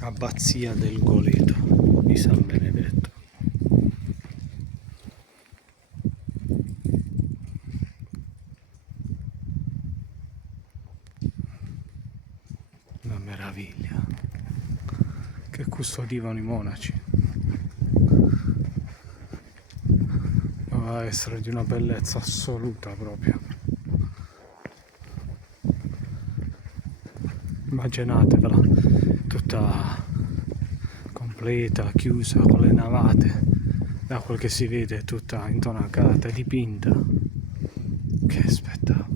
Abbazia del Goleto di San Benedetto. Una meraviglia che custodivano i monaci. Doveva essere di una bellezza assoluta proprio. Immaginatevela tutta completa, chiusa, con le navate, da quel che si vede tutta intonacata, dipinta. Che spettacolo!